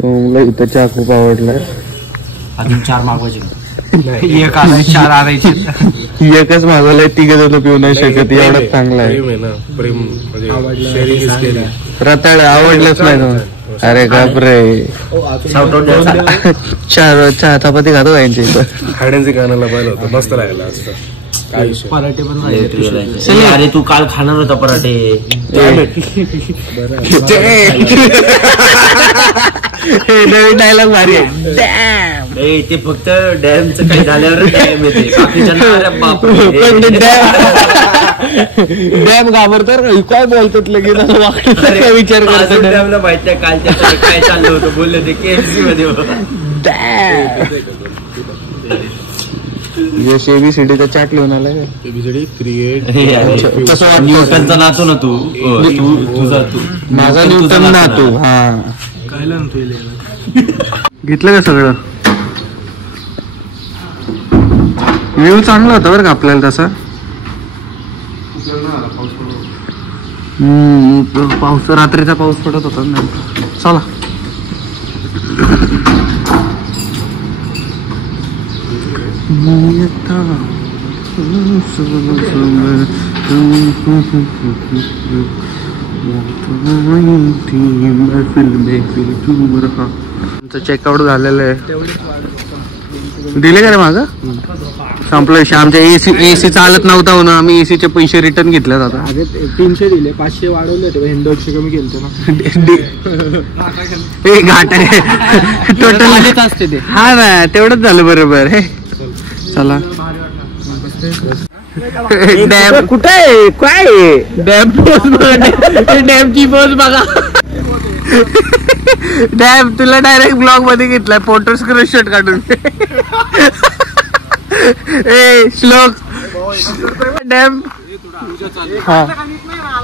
सोमला इथं चहा खूप आवडलाय. अजून 4 मागवायचे एक आलाय 4 आणायचे. एकच मागवलाय, 3 जण पिऊ नाही शकत एवढा चांगला आहे. रताळ आवडलंच नाही. अरे बापरे, चहा चपाती खातो यांच्या इथं. हायडन्सी गाण्याला पाहिलं होतं, मस्त लागला असतं. पराठे पण राहिले. अरे तू काल खाणार होता पराठे. नवीन डायलॉग भारी आहे. ते फक्त डॅमचं काही झाल्यावर डॅम येते. डॅम घाबरतात, काय बोलतात लगेच विचार करतात. डॅमला माहिती आहे कालच्या काय चाललं होतं, बोलले ते KFC मध्ये. ABCDचा चाट लिहून आला. ABCD create. न्यूटनचा नातू ना तू. तुझा तू माझा न्यूटन नातू. हा घेतलं का सगळं. व्ह्यू चांगला होता बरं का आपल्याला तसा. पाऊस, रात्रीचा पाऊस पडत होता ना. चला चेकआउट झालेलं आहे. दिले का रे माझं. संपलं विषय. आमच्या एसी चालत नव्हता म्हणून आम्ही एसीचे पैसे रिटर्न घेतले. आता 300 दिले, 500 वाढवले होते. 100 कमी केलं घाट आहे टोटल असते ते. हा ना, तेवढंच झालं बरोबर. हे चला डॅम कुठे आहे, काय डॅम डॅमची पोच बघा. डॅम तुला डायरेक्ट ब्लॉग मध्ये घेतलाय, फोटो स्क्रीनशॉट काढून. ए श्लोक डॅम. हा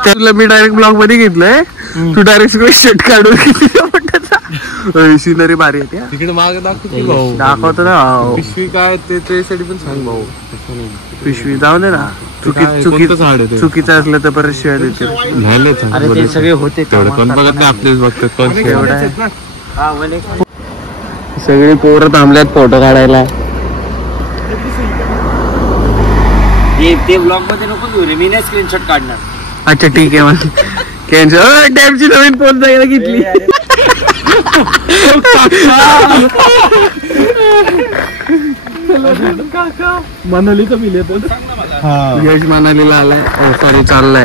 तुला मी डायरेक्ट ब्लॉग मध्ये घेतलंय, तू डायरेक्ट स्क्रीनशॉट काढून सिनरी भारी आहे. तिकडे मागे दाखवतो ना. पिशवी काय त्यासाठी पण सांग भाऊ. पिशवी जाऊ दे ना. चुकीचं असलं तर परत शिवाय देते. अरे ते सगळे होते कोण बघत नाही, आपलेच बघतात. कोण एवढं सगळी पोरं थांबल्यात फोटो काढायला. ते ब्लॉग मध्ये नको घेऊ रे, मी नाही स्क्रीनशॉट काढणार. अच्छा ठीक आहे. मग कॅन्सल. डॅमची नवीन पोच जायला घेतली. मनालीचा बिल येतो. यश मनालीला आलाय. सॉरी चाललाय.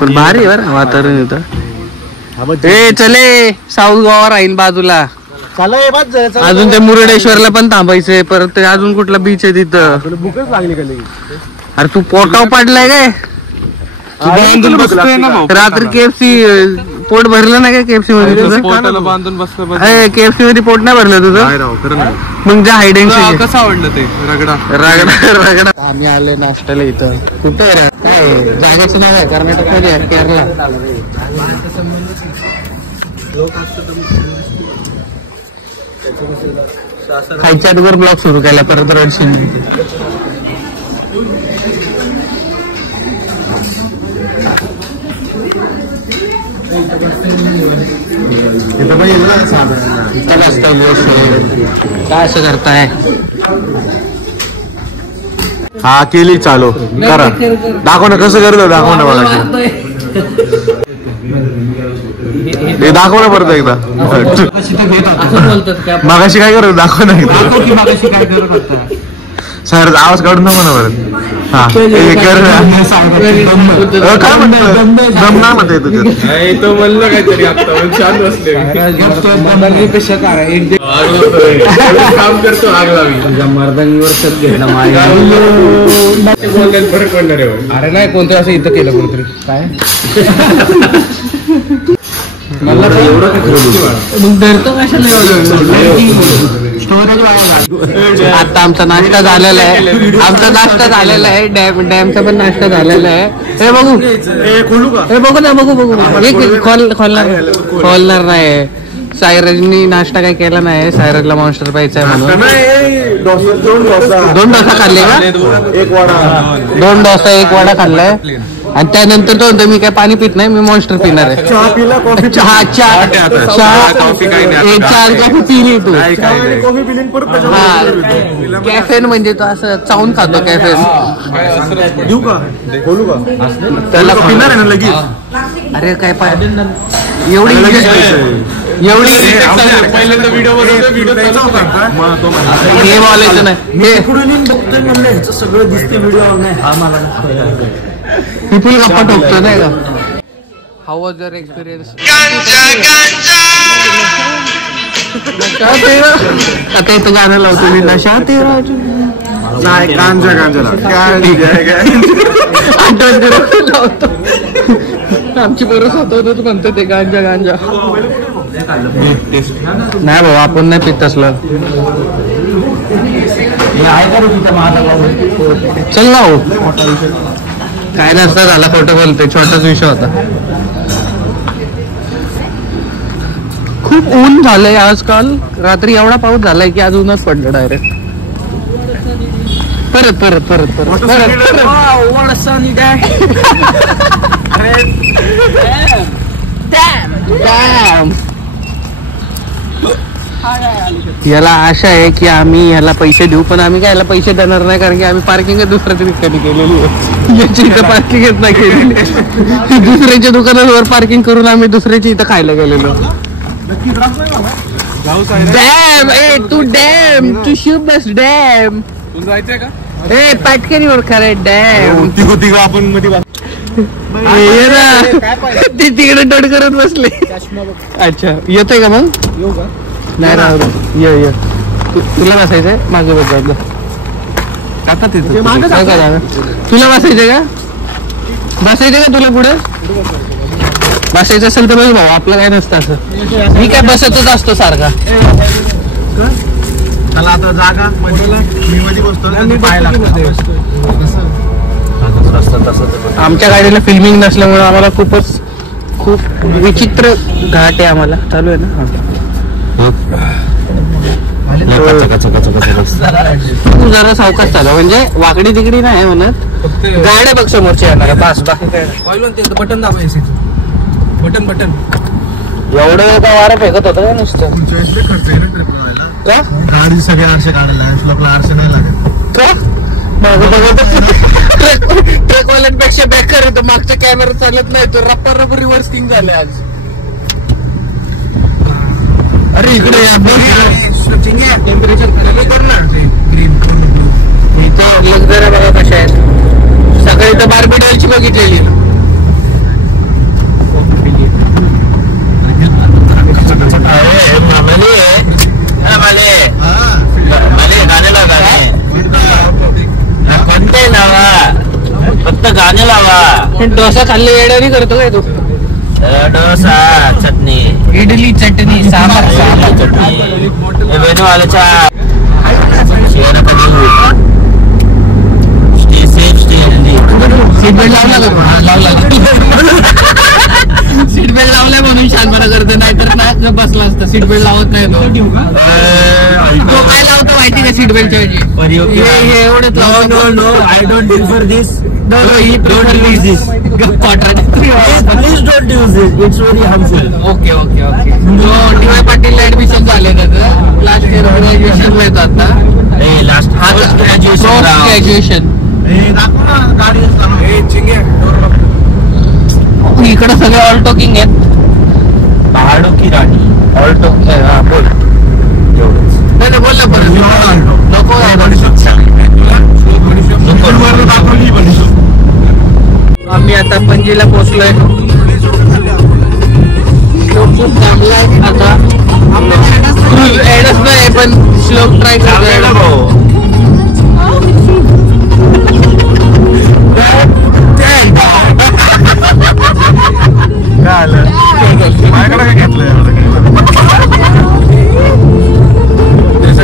पण भारी आहे बरं वातावरण इथं. ए चले, साऊथ गोवा राहील बाजूला. अजून ते मुरुडेश्वरला पण थांबायचंय. परत ते अजून कुठला बीच आहे तिथं. भूकच लागली का. अरे तू पोटाव पडलाय काय. रात्री KFC पोट भरलं नाही काय KFC मध्ये तुझं. पोटाला बांधून बसलं. KFC मध्ये पोट नाही भरलं तुझं. मग जा हायडिंग. कसं आवडलं ते रगडा रगडा. आम्ही आले नाश्त्याला इथं. कुठे काय जागेचं नाव आहे. कर्नाटक मध्ये केरला. खायच्या आधीवर ब्लॉग सुरू केला, परत रडशील. काय असं करताय. हा केली चालू करा. दाखव ना कसं करतो. दाखव ना मला. ते दाखव ना परत एकदा. मागाशी काय करत दाखव ना एकदा. सर आवाज काढून नको ना परत. हा काय म्हणतो दम ना म्हणते तुझ्या. तो म्हणलं काहीतरी काम करतो. आग लावी मर्दानीवर सर घेतला. फरक पडणार आहे. अरे नाही, कोणतं असं इथं केलं कोणतरी काय. मला एवढं आता आमचा नाश्ता झालेला आहे. डॅमचा पण नाश्ता झालेला आहे. हे बघू, हे बघू ना, बघू खोलणार नाही. सायराजनी नाश्ता काय केला नाही. सायराजला मॉन्स्टर प्यायचा आहे म्हणून 2 डोसा खाल्ले का. 2 डोसा 1 वडा खाल्लाय. आणि त्यानंतर तो म्हणतो मी काय पाणी पित नाही, मी मॉन्स्टर पिणार आहे. चहा पिला, कॉफी चहा कॉफी काही नाही. चार कॉफी पिली तू. कॉफी पिली परत हा कॅफेन म्हणजे तो असं चावून खातो कॅफेन. देऊ का, बोलू का? त्याला पिणार आहे ना लगेच. अरे काय पाय एवढी पहिल्यांदा व्हिडिओ हे बोलायचं नाही. हे पुढे बघतोय म्हणलं ह्याचं सगळं दिसते व्हिडिओ नाही. हा मला पिपल गप्पा ठोकतो नाही का. How was your experience? आता इथं गाणं लावतो मी, नशा तेरा नाही. गांजा आठवण लावतो. आमची बरोबर स्वतः म्हणतो ते गांजा गांजा. नाही बाबा आपण नाही पित असलं. चल ना हो, काय नसता झाला, खोटं बोलतोय. छोटाच विषय होता. खूप ऊन झालंय आजकाल. रात्री एवढा पाऊस झालाय की आज ऊनच पडलं डायरेक्ट. परत परत परत परत परत याला आशा आहे की आम्ही याला पैसे देऊ, पण आम्ही काय याला पैसे देणार नाही, कारण की आम्ही पार्किंग दुसऱ्या ठिकाणी केलेली आहे. याची इथं पार्किंगच नाही केलेली. दुसऱ्याच्या दुकानावर पार्किंग करून आम्ही दुसऱ्याची इथं खायला गेलेलो. डॅम ए तू डॅम तू शिव बस डॅम जायचंय का? ए पाटकरी वर खरे डॅम होती का आपण मध्ये ते तिकडे डोड करत बसले. अच्छा येतोय का मग? नाही राहू ये तुला बसायचंय माझं बघायला. आता तिथं तुला बसायचंय का? बसायचंय का तुला पुढे? बसायचं असेल तर बघ भाऊ, आपलं काय नसतं असं. मी काय बसतच असतो सारखा. त्याला आता जागा मी मध्ये बसतो पाहायला. आमच्या गाडीला फिल्मिंग नसल्यामुळे आम्हाला खूप विचित्र घाट आहे आम्हाला. चालू आहे ना जरा सावकाश चालू, म्हणजे वाकडी तिकडी नाही म्हणत. गाड्या बघ समोरच्या येणार बस. बाकी काय बटन दाबायचं, बटन एवढं का वारा फेकत होतं काय नुसतं. गाडी सगळ्या आरसे काढायला आपला आरसे नाही लागेल. ट्रकवाल्यांपेक्षा बेकार होतं. मागच्या कॅमेरा चालत नाही, तो रप्पा रिव्हर्सिंग झाले आज. अरे इकडे टेम्परेचर इथं जरा बघा कशा आहेत. सगळे इथं बार्बी डॉलची बघितलेली. कोणते लावा, फक्त गाणे लावा. डोसा खाल्ले येड्यानी करतो काय तू? डोसा चटणी, इडली चटणी, सांबार चटणी, वेणूवाल्याच्या सीट बेल्ट लावला सीट बेल्ट लावलाय म्हणून शानपणा करतो, नाहीतर नाही बसला असता. सीट बेल्ट लावत नाही तो काय लावतो माहिती का सीट बेल्टच्या ऐवजी? हे एवढंच लावतो. No I don't prefer this. Don't use this. Please don't use this, it's very harmful. Okay okay okay. D Y. Patil admission झाले त्याचं. लास्ट इयर ग्रॅज्युएशन येतो आता. Last graduation. इकडे सगळे ऑल टॉकिंग आहेत. पहाडो की राणी ऑल्टो बोल. नाही बोल ना परत. नको आम्ही आता पणजीला पोहोचलोय. खूप थांबलाय आता. एडच नाही पण श्लोक ट्राय करतो. माझ्याकडे काय घेतलंय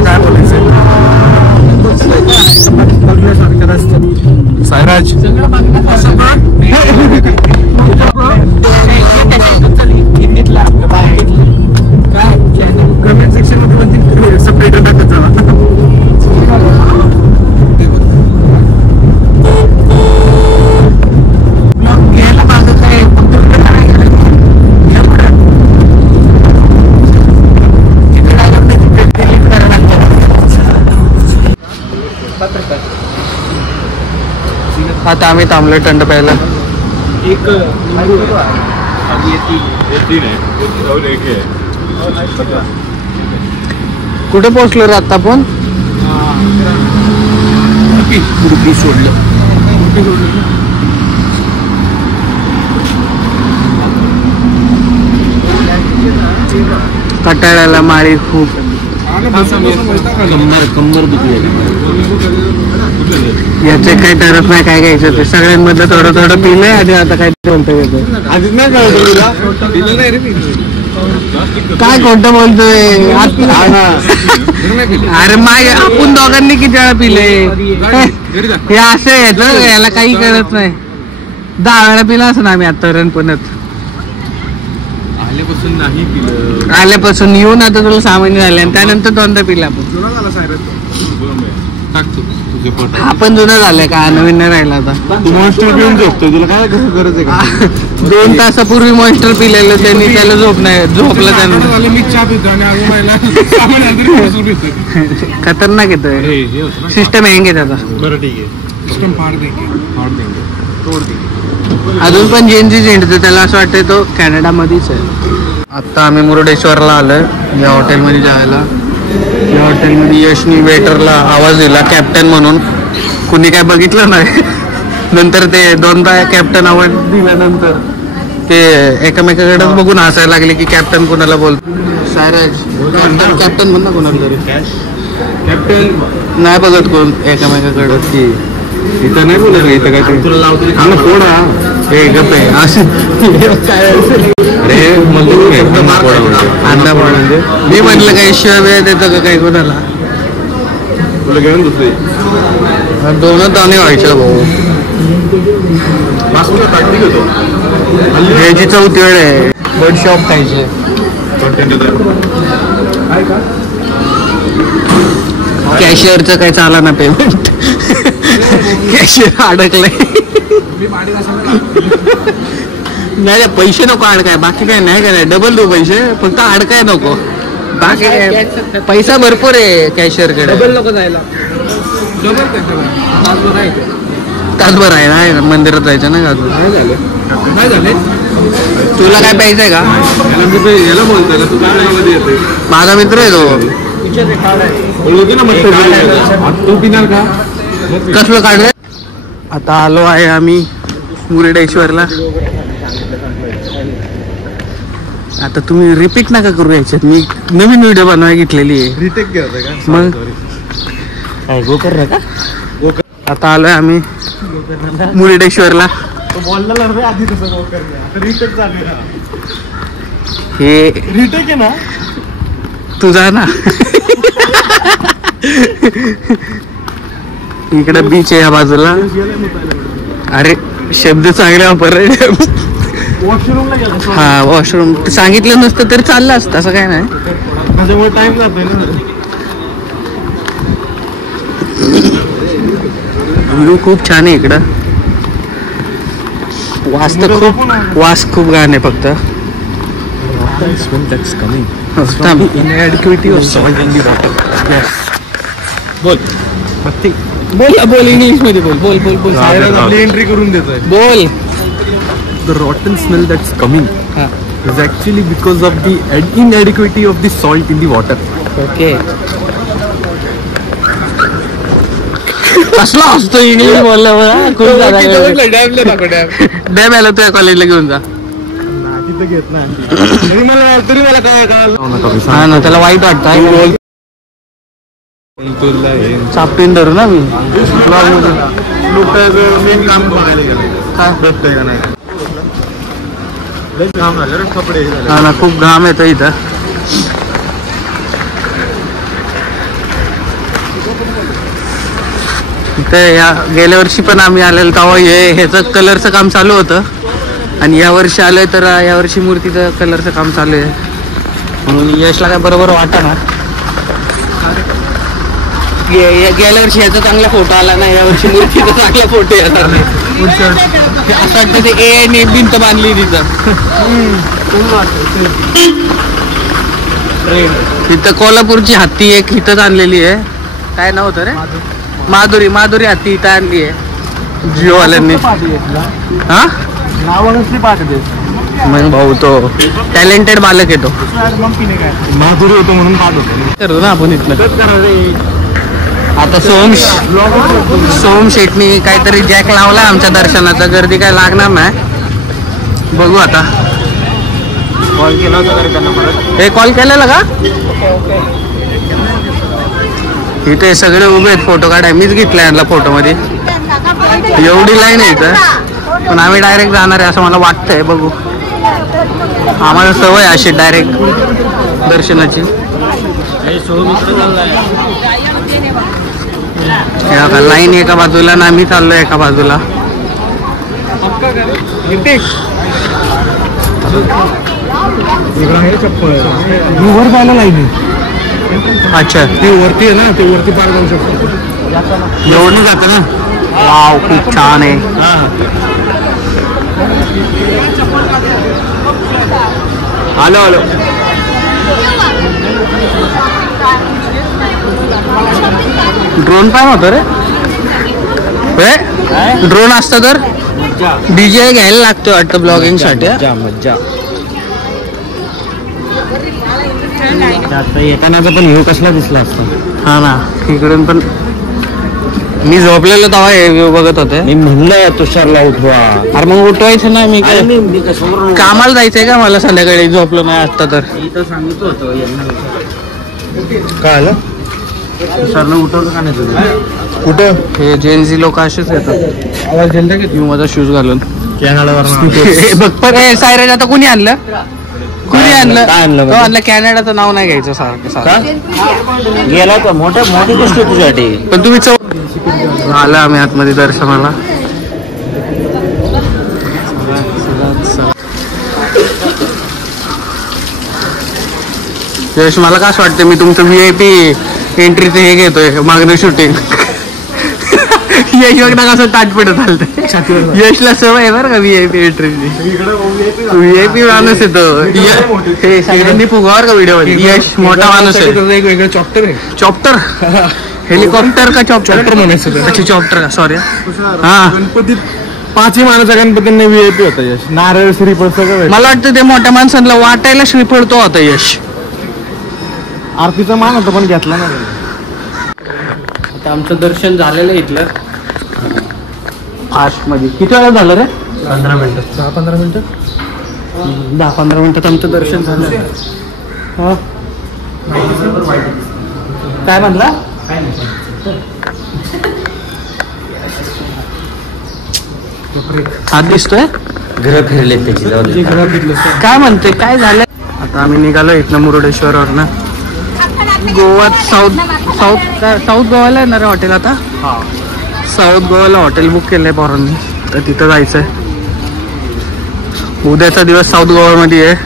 काय बोलायचं सायराज. कमेंट सेक्शन मध्ये सबटायटल टाकत जावा. आता आम्ही थांबलो थंड प्यायला. कुठे पोहोचलो रे आता आपण? उडुपी सोडलं. कटाळ्याला माळी खूप. कंबर दुखली. याचे काही तरफ नाही काय घ्यायचं ते सगळ्यांमधलं थोडं थोडं पिलंय आणि आता काय बोलतोय आधीच नाही काय खोटं बोलतोय. अरे माय आपण दोघांनी किती वेळा पिले हे असं येतं याला काही कळत नाही. 10 वेळा पिला असं ना आम्ही आता पुण्यात आल्यापासून येऊन आता तुला सामान्य झाले आणि त्यानंतर 2दा पिला आपण जुना झालाय का नवीन नाही राहिला आता. मॉन्स्टर पिऊन झोपतोय तुला काय गरज आहे का? 2 तासापूर्वी मॉन्स्टर पिलेलं त्यांनी त्याला झोपला त्यानं. खतरनाक येतोय सिस्टम हँग आहे त्याचा. बरं ठीक आहे सिस्टम फाड अजून पण जेनजी झेंडतो त्याला असं वाटतं तो कॅनडामध्येच आहे. आत्ता आम्ही मुरुडेश्वरला आलोय या हॉटेलमध्ये जायला. या हॉटेलमध्ये यशनी वेटरला आवाज दिला कॅप्टन म्हणून. कुणी काय बघितलं नाही. नंतर ते 2दा कॅप्टन आवाज दिल्यानंतर ते एकमेकाकडेच बघून हसायला लागले की कॅप्टन कोणाला बोलतो. सायराज कॅप्टन म्हण ना कोणाला तरी. कॅप्टन नाही बघत कोण एकमेकाकडं की इथं नाही बोलत इथं काय तुला लावतो फोडा हे गप आहे असं अंडा पोळा म्हणजे मी म्हटलं काही शिवाय वेळ देतो का काही कोणाला. तुला घेऊन दुसरे 2 दाणे व्हायचं भाऊ. ह्याची 4थी वेळ आहे. बर्ड शॉप खायचे. कॅशियरचं काही चाला ना पेमेंट. कॅशियर अडकलाय. नाही पैसे नको अडकाय बाकी काय नाही काय डबल दो पैसे फक्त अडकाय नको बाकी काय. पैसा भरपूर आहे कॅशियरकडे. डबल नको जायला. तासभर आहे ना मंदिरात जायचं ना गाजू. नाही झाले तुला काय प्यायचंय का? याला बोलतोय का तू काय येते? माझा मित्र आहे तो. तू पिणार का? कसलं काढलंय? आता आलो आहे आम्ही मुरुडेश्वरला. आता तुम्ही रिपीट नका करू याच्यात. मी नवीन व्हिडिओ बनवायला घेतलेली आहे. रिटेक घ्यायचं का? मग काय गो कर का? आता आलोय आम्ही मुरुडेश्वरला. आधी तसं रिटेक चालू हे रिटेक आहे ना तुझा ना. इकडे बीच आहे या बाजूला. अरे शब्द चांगले वापर. वॉशरूमला गेला. हा वॉशरूम सांगितलं नसतं तरी चाललं असतं असं काय नाही. त्याच्यामुळे टाइम जातोय ना. व्ह्यू खूप छान आहे इकडं. वास खूप घाण आहे फक्त. बोल इंग्लिश मध्ये बोल. एंट्री करून देतोय. बोल. The rotten smell that's coming is actually because of the inadequacy of the salt in the water. Okay. कसला असतो इंग्लिश बोलला डॅम आला तुझ्या कॉलेजला घेऊन जा. घेत नाही मला काय कळलं. हा ना त्याला वाईट वाटतं. चापटीन धरू ना मी मेन काम बघायला गेलं काय भेटतंय का नाही. कपडे हा ना खूप घाम येतो इथं. इथं या गेल्या वर्षी पण आम्ही आलेलो तेव्हा ह्याचं कलरचं काम चालू होतं आणि या वर्षी आलोय तर या वर्षी मूर्तीचं कलरचं काम चालू आहे म्हणून यशला काय बरोबर वाटणार. गेल्या वर्षी याचा चांगला फोटो आला नाही या वर्षी मूर्तीचा चांगला फोटो येणार नाही. असं वाटतं ते ए ने भिंत बांधली तिथं. तिथं कोल्हापूरची हत्ती एक इथंच आणलेली आहे. काय नाव होतं रे? माधुरी हत्ती इथं आणली आहे. जिओ वाल्यांनी हा मग भाऊ तो टॅलेंटेड बालक येतो माधुरी होतो म्हणून पाहत होतो करू ना आपण इथलं. आता सोम शेटनी काहीतरी जॅक लावला आमच्या दर्शनाचा. गर्दी काय लागणार नाही, बघू आता. कॉल केला होता तरी त्यांना परत. हे कॉल केलेला का? इथे सगळे उभे आहेत फोटो काढाय. मीच घेतलाय यांना फोटो मध्ये. एवढी लाईन आहे इथं, पण आम्ही डायरेक्ट जाणार आहे असं मला वाटतंय. बघू, आम्हाला सवय अशी डायरेक्ट दर्शनाची. लाईन एका बाजूला ना आम्ही चाललोय एका बाजूला. वर पाहायला लाईन. अच्छा, ते वरती आहे ना, ते वरती पार जाऊ शकतो. एवढं जातं ना. वाव, खूप छान आहे. आलो ड्रोन पण होतं रे. ड्रोन असतं तर डीजे घ्यायला लागतो वाटतं ब्लॉगिंग साठी. मज्जा. येतानाचा पण व्ह्यू कसला दिसला असता. हा ना, इकडून पण मी झोपलेलो तेव्हा हे व्ह्यू बघत होते. मी म्हणलं तुषारला उठवा. अरे मग उठवायचं नाही. मी काय कामाला जायचंय का मला संध्याकाळी? झोपलो नाही आता तर. इथं सांगितलं होतं यांना. काय आलं? तुषारला उठवलं का नाही तुझं? कुठं? हे जेनझी लोक असेच येतात. आवाज दिलता की तू माझा शूज घालून बघ. पण सायरन आता कुणी आणलं? कुणी आणलं? काय आणलं? तो आणलं. कॅनडाचं नाव नाही घ्यायचं सारखं. गेला तर मोठी गोष्ट तुझ्यासाठी. पण तुम्ही आलं आम्ही आतमध्ये दर्शनाला. यश, मला काय असं वाटतं मी तुमचं VIP एंट्रीचं हे घेतोय मागणं शूटिंग. यश बघा कसं ताटपडत चालतंय. यशला सवय आहे बरं का VIP एंट्रीची. VIP माणूस येतो. हे सगळ्यांनी फुगावर का व्हिडिओ मध्ये. यश मोठा माणूस आहे. एक वेगळं चॉप्टर आहे. चॉप्टर? हेलिकॉप्टर का चॉप्टर म्हणायचं? अच्छा, चॉप्टर का, सॉरी. हा, गणपतीत 5ही मानाचा गणपतींना VIP होता यश. नारळ श्रीफळ सगळं. मला वाटतं ते मोठ्या माणसांना वाटायला श्रीफळ तो होता यश. आरतीचा मान होता पण घेतला ना. आता आमचं दर्शन झालेलं आहे इथलं फास्ट मध्ये. किती वेळा झालं रे? 15 मिनिटं. 10-15 मिनिटं. 10-15 मिनिटात आमचं दर्शन झालं. काय म्हणला? हात दिसतोय. घर फिरले त्याची. काय म्हणतोय, काय झालं? आता आम्ही निघालो इथनं मुरुडेश्वरवरनं. गोवात साऊथ गोवाला येणार आहे हॉटेल. आता साऊथ गोवाला हॉटेल बुक केलंय पोरांनी, तर तिथं जायचंय. उद्याचा दिवस साऊथ गोवामध्ये आहे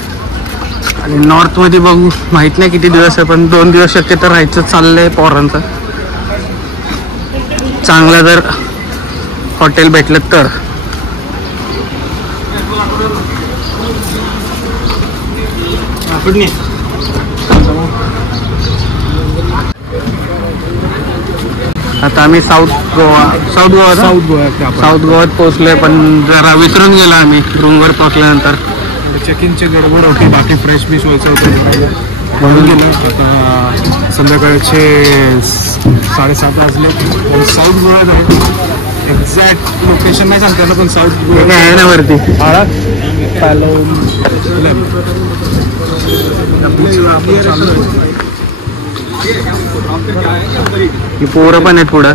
आणि नॉर्थ मध्ये बघू, माहित नाही किती दिवस आहे, पण 2 दिवस शक्यतो राहायचं चाललंय पोरांचं. चांगलं जर हॉटेल भेटलं तर. आता आम्ही साऊथ गोवात पोहोचलोय, पण जरा विसरून गेलो आम्ही रूमवर पोहोचल्यानंतर. चेक इनची गडबड होती, बाकी फ्रेश बीश व्हायचं होतं म्हणून गेलं. आता संध्याकाळचे 7:30 वाजले. साऊथ गोव्यात आहे. एक्झॅक्ट लोकेशन नाही सांगता पण साऊथ गोवा आहे ना वरती. पोरं पण आहेत पुढं.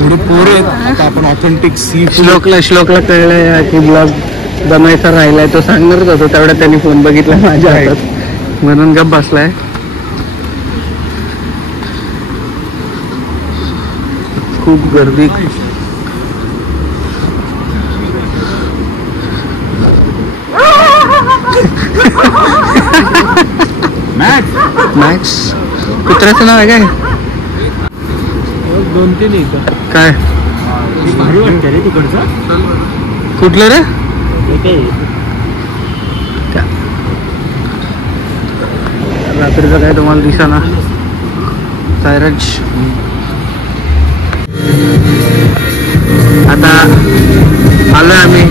थोडे पोरं आहेत. आपण ऑथेंटिक सी श्लोकला कळलंय की ब्लॉग बनवायचा राहिलाय. तो सांगणारच होतो तेवढ्या त्यांनी फोन बघितला माझ्या हातात, म्हणून गप बसलाय. खूप गर्दी. मॅक्स कुत्र्याचं नाव आहे काय? 2-3 इथं काय भारी वाटतं रे तिकडचं. कुठलं रे? रात्रीचं काय तुम्हाला दिसेना. सायरज आता आलोय आम्ही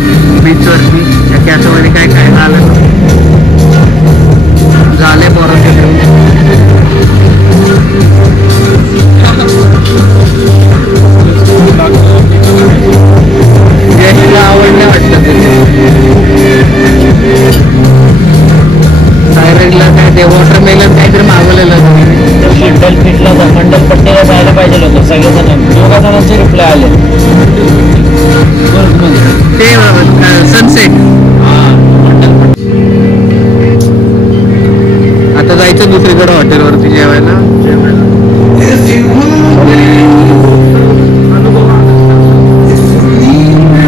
बीचवरती. या कॅफेमध्ये काय खायला आलं झाले पोरांचे यशला आवडलं वाटतं सायरनला काय ते वॉटरमेलन काहीतरी मागवलेलं मंडल फिटला होता, मंडल पट्टीला जायला पाहिजे होतं. सगळेजण 2 जणांचे रिप्लाय आले ते सनसेट. आता जायचं दुसरीकडे हॉटेलवरती जेवायला.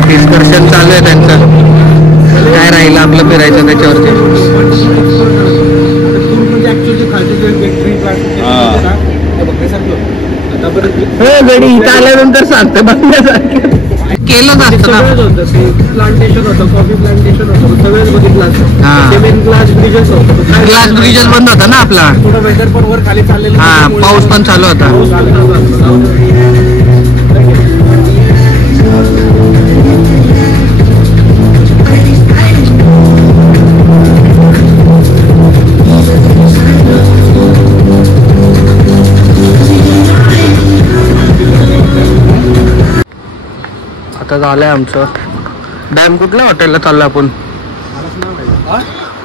डिस्कशन चालू आहे त्यांचं, काय राहिलं आपलं फिरायचं त्याच्यावरती. गडी इथं आल्यानंतर सांगतं बघण्यासारखं केलं असतं ना. प्लांटेशन होतं, कॉफी प्लांटेशन होतं, सगळंच बघितलं. ग्लास ब्रिजेस बंद होता ना आपला. थोडं वेदर पण वर खाली चाललेलं. हा पाऊस पण चालू होता. आता झालंय आमचं डॅम. कुठल्या हॉटेलला चाललो आपण?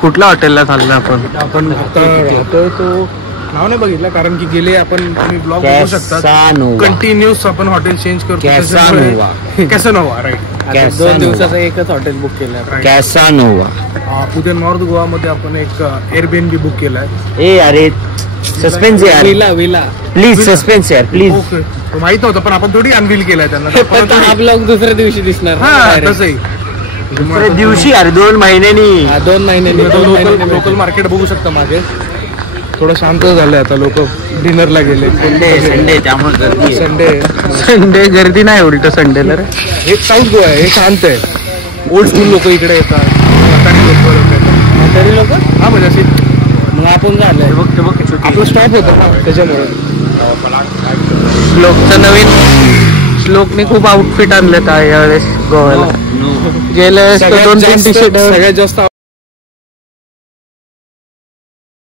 कुठल्या हॉटेलला चाललो आपण? आपण आता तो नाव नाही बघितलं कारण की गेले आपण तुम्ही ब्लॉग बघू शकता. कंटिन्यूस आपण हॉटेल चेंज करतो. कॅसानोवा राईट. 2 दिवसाचं एकच हॉटेल बुक केलं. कॅसानोवा. उद्या नॉर्थ गोवामध्ये आपण एक एअरबीएनबी बुक केलाय. ए अरे सस्पेन्स यार, विला प्लीज सस्पेन्स यार प्लीज. ओके माहित नव्हतं पण आपण थोडी अनवील केलाय त्यांना. हा ब्लॉग दुसऱ्या दिवशी दिसणार. हा तसंही दिवशी यार 2 महिन्यांनी. 2 महिन्यांनी. लोकल मार्केट बघू शकता मागे. थोडं शांत झालंय आता, लोक डिनरला गेले. संडे त्यामुळे संडे गर्दी नाही उलट संडेला रे. हे साऊथ गोवा आहे, हे शांत आहे. ओल्ड स्कूल लोक इकडे येतात. तरी लोक हा म्हणजे असे मग आपण झालंय. आपलं स्टॉप होतं त्याच्यामुळे. श्लोकचं नवीन, श्लोकने खूप आउटफिट आणलेत यावेळेस गोव्याला. गेल्या वेळेस 2-3 टी-शर्ट सगळ्यात जास्त